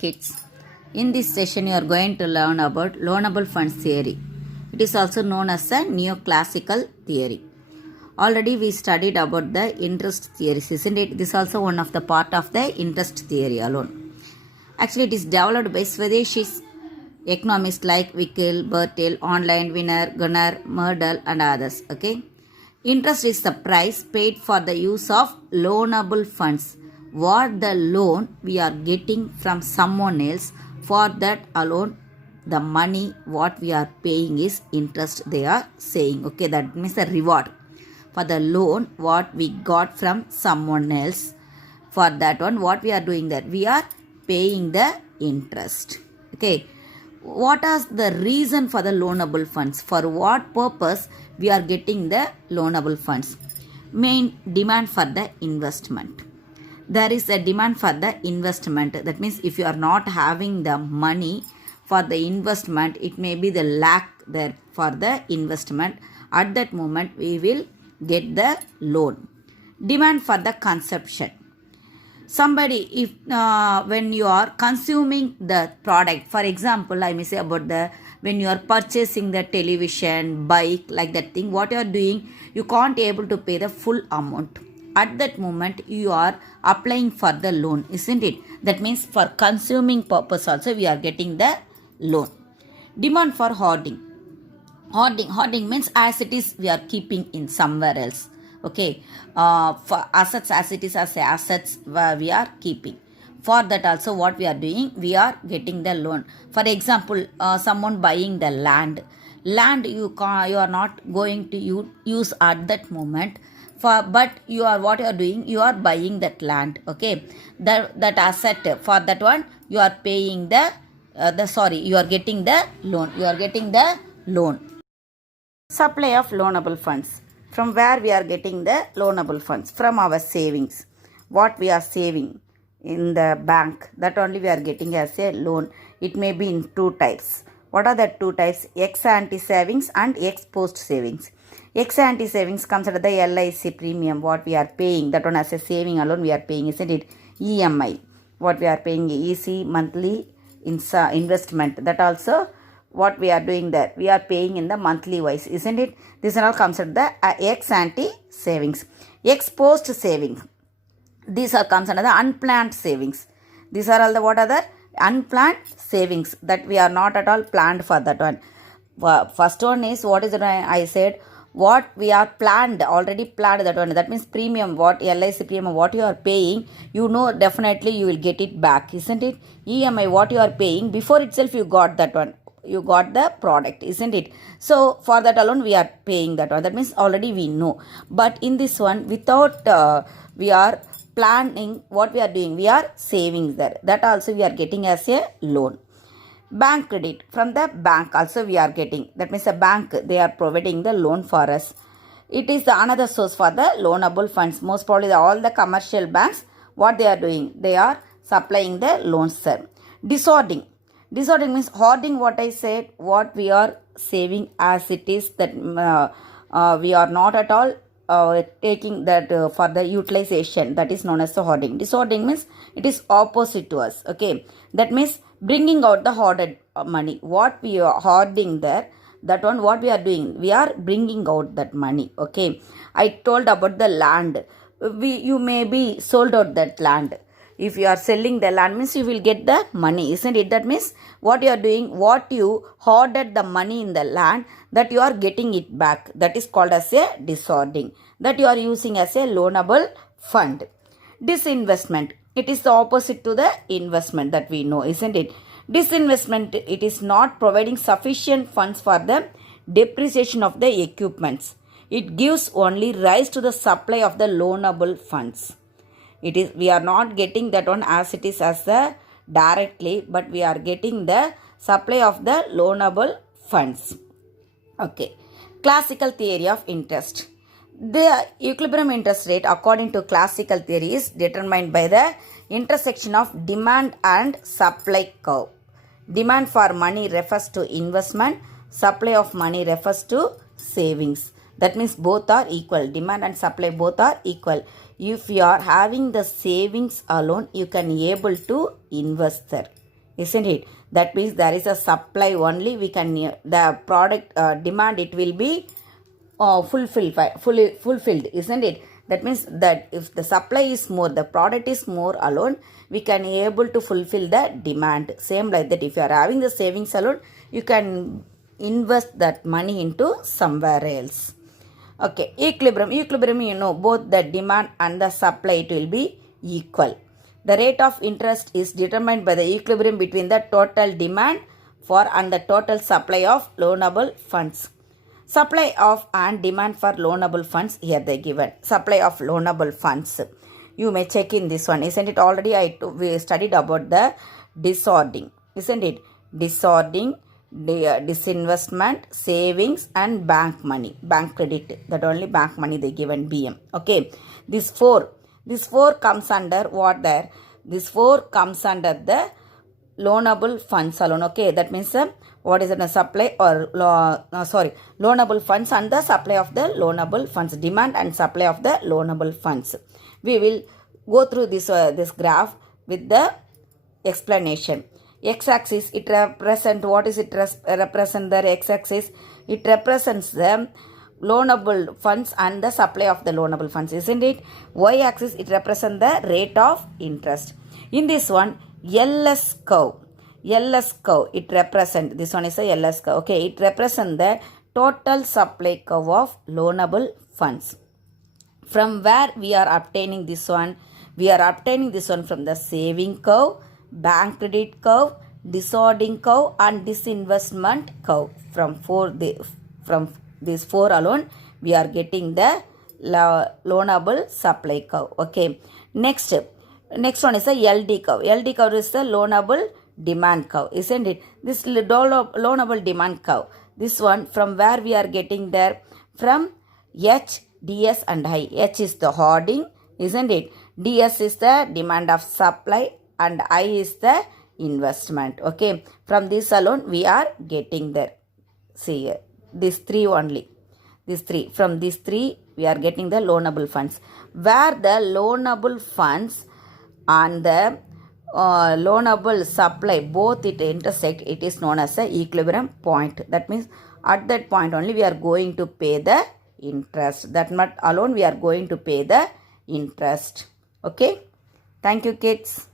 Kids, in this session you are going to learn about loanable funds theory. It is also known as a neoclassical theory. Already we studied about the interest theories, isn't it? This is also one of the part of the interest theory alone. Actually, it is developed by Swedish economists like Wickel, Bertil, Online, Wiener, Gunnar, Myrdal and others. Okay. Interest is the price paid for the use of loanable funds. What the loan we are getting from someone else, for that alone the money what we are paying is interest they are saying. Okay, that means the reward for the loan what we got from someone else. For that one what we are doing, that we are paying the interest. Okay, what is the reason for the loanable funds? For what purpose we are getting the loanable funds? Main demand for the investment. There is a demand for the investment. That means if you are not having the money for the investment, it may be the lack there for the investment. At that moment we will get the loan. Demand for the consumption. Somebody, if when you are consuming the product, for example I may say about the when you are purchasing the television, bike, like that thing, what you are doing, you can't able to pay the full amount. At that moment you are applying for the loan, isn't it? That means for consuming purpose also we are getting the loan. Demand for hoarding. Hoarding means as it is we are keeping in somewhere else. Okay, for assets as it is as assets we are keeping. For that also what we are doing, we are getting the loan. For example, someone buying the land you are not going to use at that moment. But you are what you are doing, you are buying that land. Okay, that asset, for that one you are paying you are getting the loan. Supply of loanable funds. From where we are getting the loanable funds? From our savings. What we are saving in the bank, that only we are getting as a loan. It may be in two types. What are the two types? Ex ante savings and ex post savings. Ex ante savings comes under the LIC premium, what we are paying. That one as a saving alone we are paying, isn't it? EMI, what we are paying, EC, monthly investment. That also what we are doing there, we are paying in the monthly wise, isn't it? This all comes under the ex ante savings. Ex post savings, these are comes under the unplanned savings. These are all the what other unplanned savings that we are not at all planned for that one. First one is what is it I said, what we are planned, already planned, that one. That means premium, what LIC premium, what you are paying, you know definitely you will get it back, isn't it? EMI, what you are paying, before itself you got that one. You got the product, isn't it? So for that alone we are paying that one. That means already we know. But in this one, without we are planning, what we are doing, we are saving there. That also we are getting as a loan. Bank credit, from the bank also we are getting. That means the bank, they are providing the loan for us. It is the another source for the loanable funds. Most probably all the commercial banks, what they are doing, they are supplying the loans, sir. Dishoarding means hoarding, what I said, what we are saving as it is, that we are not at all taking that for the utilization. That is known as the hoarding. Dishoarding means it is opposite to us. Okay, that means bringing out the hoarded money. What we are hoarding there, that one what we are doing, we are bringing out that money. Okay, I told about the land. You may be sold out that land. If you are selling the land means you will get the money, isn't it? That means what you are doing, what you hoarded the money in the land, that you are getting it back. That is called as a dishoarding. That you are using as a loanable fund. Disinvestment, it is the opposite to the investment that we know, isn't it? Disinvestment, it is not providing sufficient funds for the depreciation of the equipments. It gives only rise to the supply of the loanable funds. It is, we are not getting that one as it is as the directly, but we are getting the supply of the loanable funds. Okay, classical theory of interest. The equilibrium interest rate according to classical theory is determined by the intersection of demand and supply curve. Demand for money refers to investment, supply of money refers to savings. That means both are equal. Demand and supply both are equal. If you are having the savings alone, you can able to invest there. isn't it? That means there is a supply only, we can, the product demand, it will be fulfilled, isn't it? That means that if the supply is more, the product is more alone, we can able to fulfill the demand. Same like that, if you are having the savings alone, you can invest that money into somewhere else. Okay, equilibrium, you know, both the demand and the supply, it will be equal. The rate of interest is determined by the equilibrium between the total demand for and the total supply of loanable funds. Supply of and demand for loanable funds, here they given. Supply of loanable funds. You may check in this one, isn't it? Already we studied about the disorderly, isn't it? Disorderly, disinvestment, savings and bank money, bank credit. That only bank money they given BM. Okay, this four comes under what there? This four comes under the loanable funds alone. Okay, that means what is the supply or loanable funds and the supply of the loanable funds, demand and supply of the loanable funds. We will go through this graph with the explanation. X-axis, it represent, what is it represent the X-axis? It represents the loanable funds and the supply of the loanable funds, isn't it? Y-axis, it represents the rate of interest. In this one, LS curve, it represents, this one is a LS curve. Okay, it represents the total supply curve of loanable funds. From where we are obtaining this one? We are obtaining this one from the saving curve, bank credit curve, disorderly curve and disinvestment curve. From these four alone, we are getting the loanable supply curve. Okay, next one is the LD curve. LD curve is the loanable demand curve, isn't it? This loanable demand curve, this one, from where we are getting there? From H, DS and I. H is the hoarding, isn't it? DS is the demand of supply and I is the investment. Okay, from this alone we are getting there. See here, these three only. These three, from these three we are getting the loanable funds. Where the loanable funds and the loanable supply both it intersect, it is known as the equilibrium point. That means at that point only we are going to pay the interest. That much alone we are going to pay the interest. Okay, thank you kids.